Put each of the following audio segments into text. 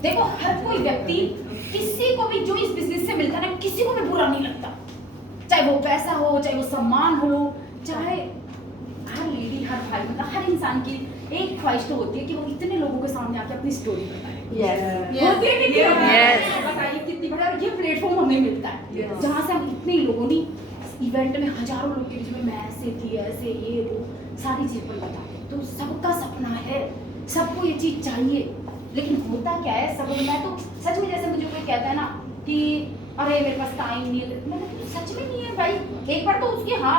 देखो हर कोई व्यक्ति, किसी को भी जो इस बिजनेस से मिलता है ना, किसी को भी बुरा नहीं लगता, चाहे वो पैसा हो, चाहे वो सम्मान हो, चाहे हर लेडी, हर भाई, मतलब हर इंसान की एक ख्वाहिश तो होती है कि वो इतने लोगों के सामने आके अपनी स्टोरी बताए। होती है कि नहीं? बताइए कितनी बड़ा ये प्लेटफॉर्म हमें मिलता है जहाँ से हम इतने लोगों ने इवेंट में हजारों लोग के बीच में, मैं ऐसे थी, ऐसे, ये वो सारी चीज पर बता दे। तो सबका सपना है, सबको ये चीज चाहिए, लेकिन होता क्या है, सब मैं तो सच में, जैसे मुझे कोई कहता है ना कि अरे मेरे पास टाइम नहीं है, मैंने तो सच में नहीं है भाई, एक बार तो उसकी हाँ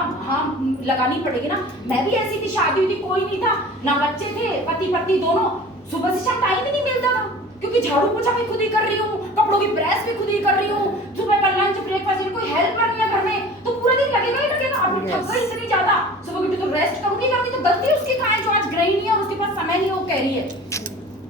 लगानी पड़ेगी ना। मैं भी ऐसी थी, शादी हुई थी, कोई नहीं था, ना बच्चे थे, पति पत्नी दोनों, सुबह से शाम टाइम ही नहीं मिलता था, क्योंकि झाड़ू पोछा भी खुद ही कर रही हूँ, कपड़ों की प्रेस भी खुद ही कर रही हूँ, सुबह का लंच ब्रेकफास्ट, कोई हेल्पर नहीं है घर में, तो पूरा दिन लगेगा ही लगेगा। अब थक गई इतनी ज्यादा, सुबह उठी तो रेस्ट करूंगी, तो गलती उसकी कहाँ है जो आज गृहिणी है और उसके पास समय नहीं, वो कह रही है,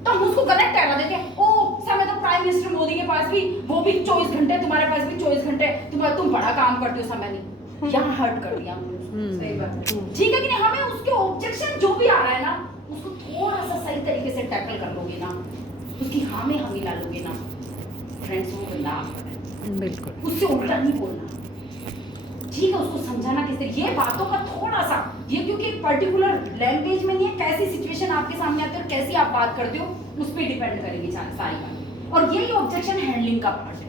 तो हम उसको गलत ठहरा देते हैं। ओ समय तो प्राइम मिनिस्टर मोदी के पास भी, वो भी 24 घंटे, तुम्हारे पास भी 24 घंटे, तुम बड़ा काम करते हो, समय नहीं। यहाँ हर्ट कर दिया सही बात, ठीक है कि नहीं? हमें उसके ऑब्जेक्शन जो भी आ रहा है ना, उसको थोड़ा सा सही तरीके से टैकल कर लोगे ना, उसकी हाँ में हम मिला लोगे ना, फ्रेंड्स, वो बंदा बिल्कुल उससे उल्टा नहीं बोलना, ठीक है? उसको समझाना किस तरीके, ये बातों का थोड़ा सा, ये क्योंकि एक पर्टिकुलर लैंग्वेज में नहीं है, कैसी सिचुएशन आपके सामने आती है और कैसी आप बात करते हो, उस पर डिपेंड करेगी सारी बात। और यही ऑब्जेक्शन हैंडलिंग का पार्ट है।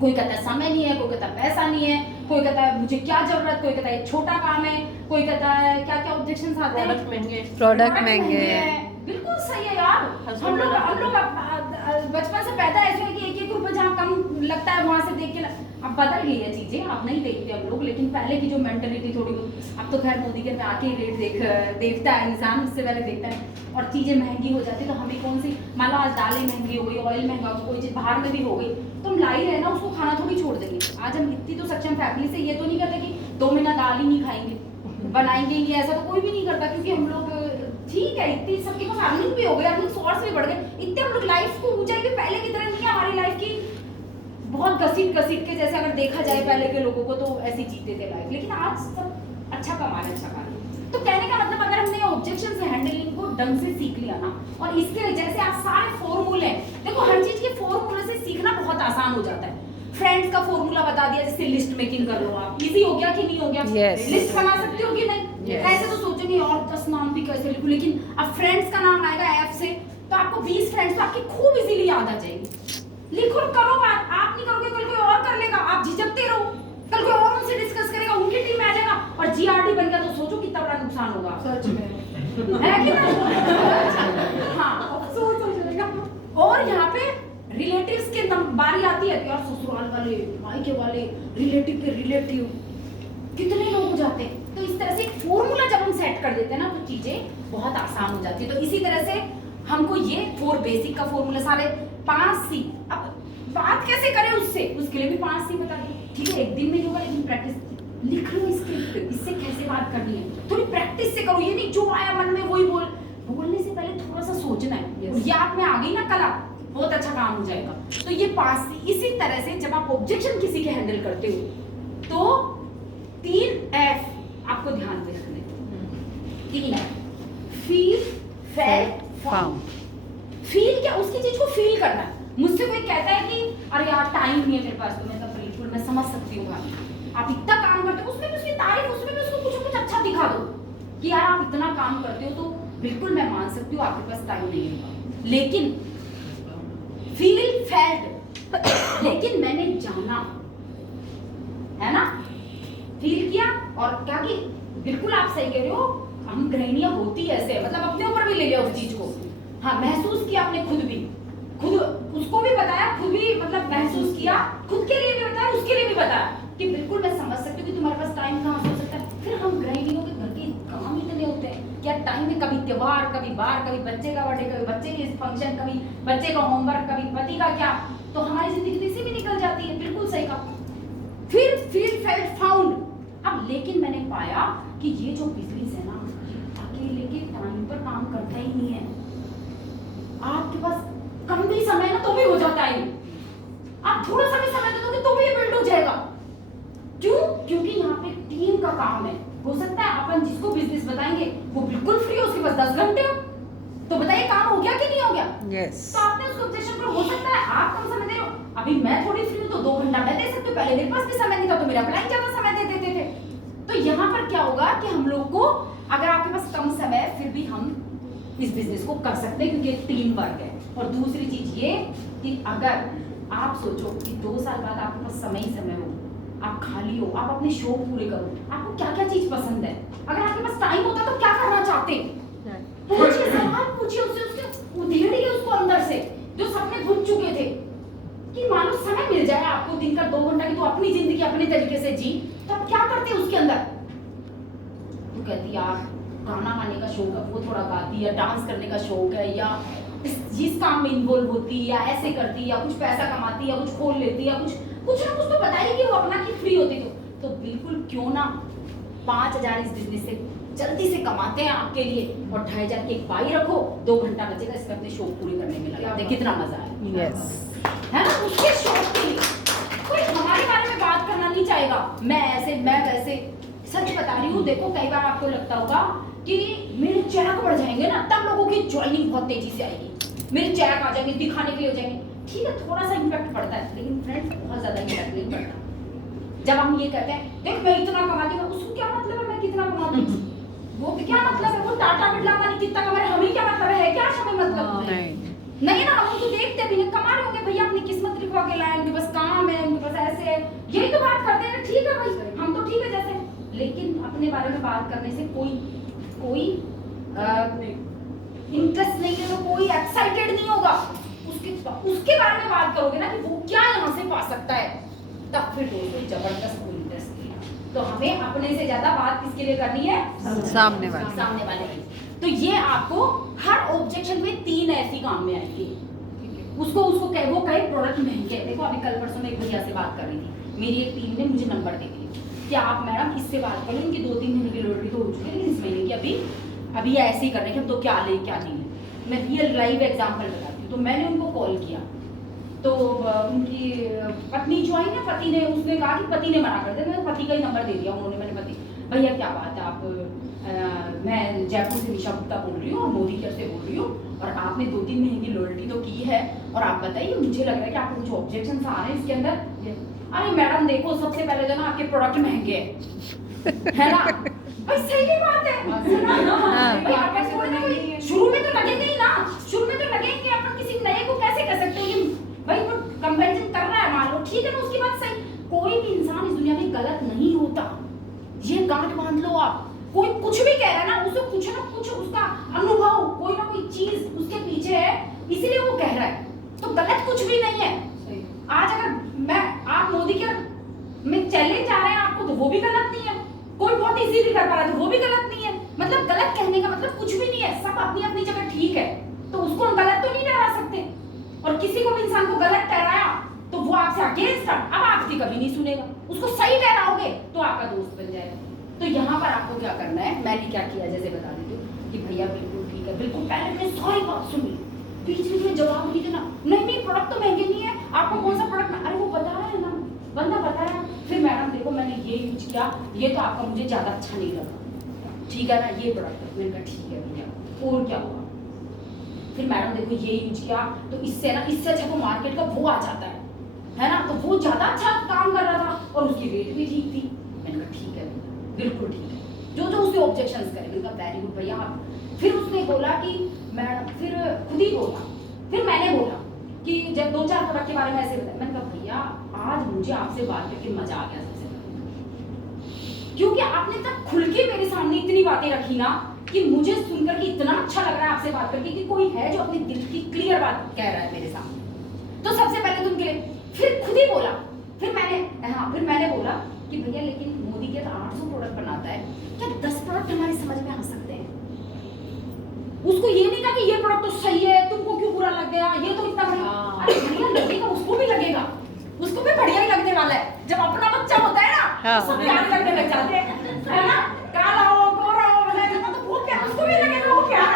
कोई कहता है समय नहीं है, कोई कहता है पैसा नहीं है, कोई कहता है मुझे क्या जरूरत, कोई कहता है छोटा काम है, कोई कहता है क्या क्या ऑब्जेक्शंस आते हैं, प्रोडक्ट महंगे हैं। बिल्कुल सही है यार, हम लोग बचपन से पैदा ऐसे है कि एक एक रुपए जहाँ कम लगता है वहां से देख के अब बदल गई है चीजें, अब नहीं देखते हम लोग, लेकिन पहले की जो मेंटेलिटी थोड़ी बहुत, अब तो खैर मोदी के में आके ही रेट देखता है इंसान, उससे पहले देखता है, और चीजें महंगी हो जाती तो हमें कौन सी, मान लो आज दालें महंगी हो गई, ऑयल महंगा हो, कोई चीज बाहर में भी हो गई, तो हम ला ही रहे ना, उसको खाना थोड़ी छोड़ देंगे। आज हम इतनी तो सक्षम फैमिली से ये तो नहीं करते कि 2 महीना दाल ही नहीं खाएंगे, बनाएंगे ही, ऐसा तो कोई भी नहीं करता, क्योंकि हम लोग ठीक है, इतनी सबके पास अर्निंग भी हो गई, अर्निंग सोर्स भी बढ़ गए, इतने हम लोग लाइफ को ऊंचाई पे पहले की तरह नहीं है, हमारी लाइफ की बहुत घसीट के, जैसे अगर देखा जाए पहले के लोगों को तो ऐसी जीते थे लाइफ, लेकिन आज सब अच्छा कमा रहे, अच्छा कर रहे। तो कहने का मतलब, अगर हमने ऑब्जेक्शन से हैंडलिंग को ढंग से सीख लिया ना, और इसके जैसे आप सारे फॉर्मूले, देखो हर चीज के फॉर्मूले से सीखना बहुत आसान हो जाता है। फ्रेंड्स का फॉर्मूला बता दिया, जैसे लिस्ट मेकिंग कर लो आप, इजी हो गया कि नहीं हो गया? लिस्ट बना सकते हो कि नहीं? ऐसे तो सोचेंगे और 10 नाम भी कैसे लिखूं, लेकिन अब फ्रेंड्स का नाम आएगा ऐप से, तो आपको 20 फ्रेंड्स तो आपकी खूब इजीली याद आ जाएगी। लिखो, करो बात, आप नहीं करोगे कल कोई और कर लेगा, आप झिझकते रहो, कल कोई और उनसे डिस्कस करेगा, उनकी टीम में आ जाएगा, और जीआरडी बन गया तो सोचो कितना बड़ा नुकसान होगा, सच में है कि नहीं? हाँ, अफसोस हो जाएगा। और यहाँ पे रिलेटिव्स के बारी आती है, यार ससुराल वाले, मायके वाले, रिलेटिव के रिलेटिव, कितने लोग हो जाते हैं। तो इस तरह से एक फॉर्मूला जब हम सेट कर देते हैं ना, तो चीजें बहुत आसान हो जाती है। तो इसी तरह से हमको ये 4 बेसिक का फॉर्मूला, सारे 5 सी, अब बात कैसे करें उससे, उसके लिए भी 5 सी बता दी, ठीक है? एक दिन में नहीं होगा, लेकिन प्रैक्टिस लिख लो, इससे कैसे बात करनी है, थोड़ी प्रैक्टिस से करो, ये नहीं जो आया मन में वही बोलने से पहले थोड़ा सा सोचना है, ये आप में आ गई ना कला, बहुत अच्छा काम हो जाएगा। तो ये 5 सी, इसी तरह से जब आप ऑब्जेक्शन किसी के हैंडल करते हो, तो 3 F आपको ध्यान में रखने, 3 F, feel, felt, found. Feel क्या, उसकी चीज को फील करना है। मुझसे कोई कहता है कि अरे यार टाइम नहीं है मेरे पास, तो मैं तो बिल्कुल, मैं समझ सकती हूँ भाई, आप इतना काम करते हो, उसमें भी उसकी तारीफ, उसमें भी उसको कुछ अच्छा दिखा दो कि यार आप इतना काम करते हो, तो बिल्कुल मैं मान सकती हूँ आपके पास टाइम नहीं होगा, लेकिन फील, फेल्ट, लेकिन मैंने जाना है ना, फील किया और क्या कि बिल्कुल आप सही कह रहे हो, हम गृहिणियां होती ऐसे, मतलब अपने ऊपर भी ले लिया उस चीज को, हाँ महसूस किया अपने खुद उसको भी बताया, खुद भी मतलब महसूस किया, खुद के लिए भी बताया, उसके लिए भी बताया कि बिल्कुल मैं समझ सकती हूँ कि तुम्हारे पास टाइम कहाँ से हो सकता है। फिर हम गृहिणियों के घर के काम इतने होते हैं, क्या टाइम में कभी त्योहार, कभी बार, कभी बच्चे का बर्थडे, कभी बच्चे के फंक्शन, कभी बच्चे का होमवर्क, कभी पति का क्या, तो हमारी जिंदगी तो इसी में निकल जाती है। बिल्कुल सही कहा। फिर फील, फेल्ट, फाउंड। अब लेकिन मैंने पाया कि ये जो बिजनेस है ना, अकेले के टाइम पर काम करता ही नहीं है, आपके पास कम भी समय ना तो भी हो जाता है, आप थोड़ा सा भी समय दे दोगे तो भी ये बिल्ड हो जाएगा। क्यों? क्योंकि यहाँ पे टीम का काम है। हो सकता है अपन जिसको बिजनेस बताएंगे वो बिल्कुल फ्री हो, उसके पास 10 घंटे हो, तो बताइए काम हो गया कि नहीं हो गया? यस तो आपने उस ऑब्जेक्शन पर हो सकता है आप कम समय दे रहे हो, अभी मैं थोड़ी फ्री हूँ तो 2 घंटा मैं दे सकती हूँ, पहले मेरे पास भी समय नहीं था तो मेरा क्लाइंट ज्यादा समय दे देते थे। तो यहाँ पर क्या होगा कि हम लोग को अगर आपके पास कम समय है फिर भी हम इस बिजनेस को कर सकते हैं क्योंकि टीम वर्क है। और दूसरी चीज ये कि अगर आप सोचो कि 2 साल बाद आपके पास समय ही समय हो, आप खाली हो, आप अपने शौक पूरे करो, आपको क्या क्या चीज पसंद है, अगर आपके पास टाइम होता तो क्या करना चाहते, पूछिए, सवाल पूछिए उससे, उसके उधेड़िए उसको अंदर से जो सपने भूल चुके थे कि मानो समय मिल जाए आपको दिन का 2 घंटा की तो अपनी जिंदगी अपने तरीके से जी, तो आप क्या करते उसके अंदर? तो कहती यार गाना गाने का शौक है, वो थोड़ा गाती है, डांस करने का शौक है, या जिस काम में इन्वॉल्व होती है, या ऐसे करती है, या कुछ पैसा कमाती है, या कुछ खोल लेती है, या कुछ ना कुछ तो बताइए कि वो अपना की फ्री होती तो बिल्कुल क्यों ना 5,000 इस बिजनेस से जल्दी से कमाते हैं आपके लिए और 2,500 की एक पाई रखो, 2 घंटा बचेगा इसका अपने शौक पूरे करने में लगाते, कितना मजा है। यस है ना, उसके शौक के लिए कोई हमारे बारे में बात करना नहीं चाहेगा, मैं ऐसे मैं वैसे। सच बता रही हूँ, देखो कई बार आपको लगता होगा कि मेरे चेक बढ़ जाएंगे ना तब लोगों की ज्वाइनिंग बहुत तेजी से आएगी, मेरे चेक आ जाएंगे, दिखाने के लिए हो जाएंगे, ठीक है थोड़ा सा इम्पैक्ट पड़ता है लेकिन फ्रेंड्स बहुत ज्यादा इम्पैक्ट नहीं पड़ता। जब हम ये कहते हैं देख मैं इतना कमाती हूँ, उसको क्या मतलब है मैं कितना कमाती हूँ, वो क्या मतलब है, वो टाटा बिरला वाली कितना कमा रहे, हमें क्या मतलब है क्या हमें मतलब नहीं ना, हम उनको देखते भी नहीं, कमा रहे होंगे भैया अपनी किस्मत लिखवा के लाए, उनके पास काम है, उनके पास ऐसे है, यही तो बात करते हैं, ठीक है भाई हम तो ठीक है जैसे, लेकिन अपने बारे में बात करने से कोई इंटरेस्ट नहीं है, कोई एक्साइटेड नहीं होगा, उसके बारे में बात करोगे ना कि वो क्या यहाँ से पा सकता है, तब फिर दोस्तों जबरदस्त कोई इंटरेस्ट नहीं है। तो हमें अपने से ज्यादा बात किसके लिए करनी है, सामने वाले की। तो ये आपको हर ऑब्जेक्शन में 3 ऐसी काम में आएगी, उसको वो कहे प्रोडक्ट महंगे। देखो अभी कल परसों में एक भैया से बात कर रही थी, मेरी एक टीम ने मुझे नंबर दे दिया कि आप मैडम इससे बात करें, इनकी 2-3 महीने की लॉटरी तो हो चुकी है लेकिन इस महीने की अभी ऐसे ही कर रहे हैं कि हम तो क्या ले क्या नहीं ले। मैं रियल लाइव एग्जाम्पल बताती हूँ। तो मैंने उनको कॉल किया तो उनकी पत्नी जो आई ना, पति ने उसने कहा कि पति ने मना कर दिया, मैंने पति का ही नंबर दे दिया उन्होंने, मैंने पति भैया क्या बात है आप मैं जयपुर से निशा गुप्ता बोल रही हूँ और मोदी केयर से बोल रही हूँ और आपने 2-3 महीने की लॉयल्टी तो की है और आप बताइए मुझे लग रहा है कि आपको कुछ ऑब्जेक्शन आ रहे हैं इसके अंदर। अरे मैडम देखो सबसे पहले जो ना आपके प्रोडक्ट महंगे है ना, भाई सही बात है, शुरू में तो लगेंगे ही ना, शुरू में तो लगेंगे, अपन किसी नए को कैसे कह सकते हैं कि भाई वो कंपैरिजन कर रहा है मान लो ठीक है ना, उसके बाद सही, कोई भी इंसान इस दुनिया में गलत नहीं होता, ये गांठ बांध लो आप, कोई कुछ भी कह रहा है ना उसे कुछ ना कुछ उसका अनुभव कोई ना कोई चीज उसके पीछे है इसलिए वो कह रहा है, तो गलत कुछ भी नहीं है। आज अगर आप मोदी के में चैलेंज आ रहे हैं आपको तो वो भी गलत नहीं है, कोई बहुत इजीली कर पा रहा है तो वो भी गलत नहीं है, मतलब गलत कहने का मतलब कुछ भी नहीं है, सब अपनी अपनी जगह ठीक है, तो उसको हम गलत तो नहीं ठहरा सकते, और किसी को भी इंसान को गलत ठहराया तो वो आपसे अगेंस्ट है, अब आपकी कभी नहीं सुनेगा, उसको सही ठहराओगे तो आपका दोस्त बन जाएगा। तो यहाँ पर आपको क्या करना है, मैंने क्या किया जैसे बता देती हूँ कि भैया बिल्कुल ठीक है, बिल्कुल पहले मैंने सारी बात सुनी, बीच में जवाब नहीं देना, नहीं प्रोडक्ट तो महंगे नहीं है, आपको कौन सा प्रोडक्ट, अरे वो बता रहा है ना, बंदा बता रहा है, फिर मैडम देखो मैंने ये यूज किया, ये तो आपका मुझे ज्यादा अच्छा नहीं लगा, ठीक है ना, ये प्रोडक्ट मैंने कहा ठीक है भैया और क्या हुआ, फिर मैडम देखो ये यूज किया तो इससे ना, इससे अच्छा तो मार्केट का वो आ जाता है ना, तो वो ज्यादा अच्छा काम कर रहा था और उसकी रेट भी ठीक थी, मैंने कहा ठीक है बिल्कुल ठीक है, जो जो उसके ऑब्जेक्शंस करे, मैंने कहा वेरी गुड भैया आप। फिर उसने बोला कि मैडम, फिर खुद ही बोला, फिर मैंने बोला कि जब 2-4 प्रोडक्ट के बारे में ऐसे बताया, मैंने कहा भैया आज मुझे आपसे बात करके मजा आ गया सबसे पहले, क्योंकि आपने तब खुल के मेरे सामने इतनी बातें रखी ना कि मुझे सुनकर के इतना अच्छा लग रहा है आपसे बात करके कि कोई है जो अपने दिल की क्लियर बात कह रहा है मेरे सामने, तो सबसे पहले तुम के लिए, फिर खुद ही बोला, फिर मैंने बोला कि भैया लेकिन मोदी के तो 800 प्रोडक्ट बनाता है, क्या 10 प्रोडक्ट हमारी समझ में आ सकते हैं? उसको ये नहीं कहा कि ये प्रोडक्ट तो सही है, तुमको क्यों बुरा लग गया, ये तो इतना बढ़िया लगेगा, उसको भी लगेगा, उसको भी बढ़िया ही लगने वाला है, जब अपना बच्चा होता है ना सब प्यार लगने लग जाते हैं, है ना, काला हो गोरा हो तो वो प्यार उसको भी लगेगा, वो प्यार,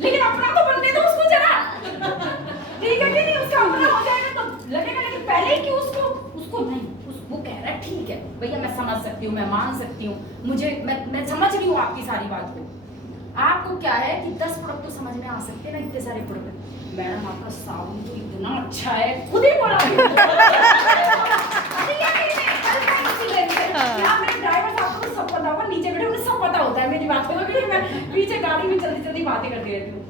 लेकिन अपना तो बनने दो उसको जरा, ठीक है कि नहीं, उसका अपना हो जाएगा तो लगेगा, लेकिन पहले ही कि उसको नहीं, वो कह रहा है ठीक है भैया मैं समझ सकती हूँ, मैं मान सकती हूँ, मुझे मैं समझ रही हूँ आपकी सारी बात को, आपको क्या है कि 10 प्रोडक्ट तो समझ में आ सकते हैं ना, इतने सारे प्रोडक्ट। मैडम आपका साबुन तो इतना अच्छा है, खुद ही बोला ड्राइवर साहब को सब पता होगा, नीचे बैठे उन्हें सब पता होता है मेरी बातों का, क्योंकि मैं पीछे गाड़ी में जल्दी जल्दी बातें करती रहती हूँ।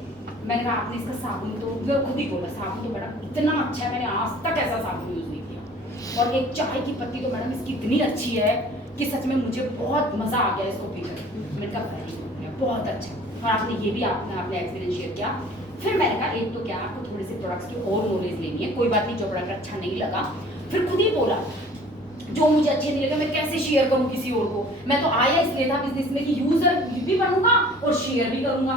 मैंने कहा आपने इसका साबुन तो, वो खुद ही बोला साबुन तो मैडम इतना अच्छा है, मैंने आज तक ऐसा साबुन यूज नहीं किया। और एक चाय की पत्ती तो मैडम इसकी इतनी अच्छी है कि सच में मुझे बहुत मजा आ गया इसको पीकर। मैंने कहा वेरी गुड, बहुत अच्छा। और आपने ये भी आपने एक्सपीरियंस शेयर किया। फिर मैंने कहा एक तो क्या आपको थोड़े से प्रोडक्ट्स की और नॉलेज लेनी है, कोई बात नहीं जो प्रोडक्ट अच्छा नहीं लगा। फिर खुद ही बोला जो मुझे अच्छे नहीं लगा मैं कैसे शेयर करूं किसी और को। मैं तो आया इसलिए था बिजनेस में कि यूजर भी बनूंगा और शेयर भी करूंगा।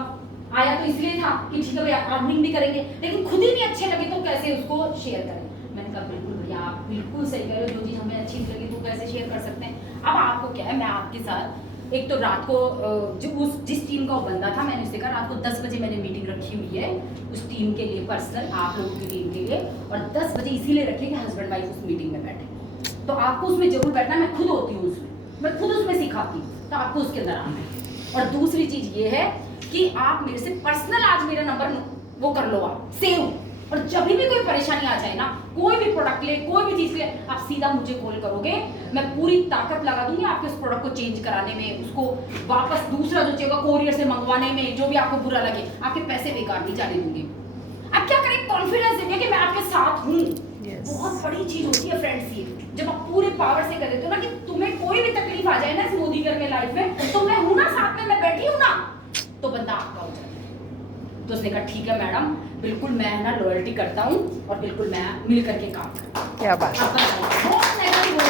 आया तो इसलिए था कि ठीक है भैया अर्निंग भी करेंगे, लेकिन खुद ही नहीं अच्छे लगे तो कैसे उसको शेयर करें। मैंने कहा बिल्कुल भैया आप बिल्कुल सही कह रहे हो, जो चीज़ हमें अच्छी लगी तो कैसे शेयर कर सकते हैं। अब आपको क्या है, मैं आपके साथ एक तो रात को जो जिस टीम का वो बंदा था मैंने उससे कहा रात को 10 बजे मैंने मीटिंग रखी हुई है उस टीम के लिए, पर्सनल आप लोगों की टीम के लिए, और 10 बजे इसीलिए रखे कि हस्बैंड वाइफ उस मीटिंग में बैठे, तो आपको उसमें जरूर बैठना। मैं खुद होती हूँ उसमें, मैं खुद उसमें सिखाती हूँ, तो आपको उसके अंदर आना है। और दूसरी चीज ये है कि आप मेरे से पर्सनल आज मेरा नंबर वो कर लो आप सेव, और जब भी कोई परेशानी आ जाए ना, कोई भी प्रोडक्ट ले कोई भी चीज ले, आप सीधा मुझे कॉल करोगे, मैं पूरी ताकत लगा दूंगी आपके उस प्रोडक्ट को चेंज कराने में, उसको वापस दूसरा जो चाहिए कोरियर से मंगवाने में, जो भी आपको बुरा लगे, आपके पैसे बेकार नहीं जाने दूंगी। अब क्या करें, कॉन्फिडेंस देंगे कि मैं आपके साथ हूँ। बहुत बड़ी चीज होती है फ्रेंड्स ये, जब आप पूरे पावर से कर देते हो ना कि तुम्हें कोई भी तकलीफ आ जाए ना इस मोदी घर में लाइफ में, तो मैं हूं ना साथ में, मैं बैठी हूं ना, तो बंदा आपका हो जाता है। तो उसने कहा ठीक है मैडम बिल्कुल मैं ना लॉयल्टी करता हूँ और बिल्कुल मैं मिल करके काम करता हूँ। क्या बात है। बहुत नेगेटिव हो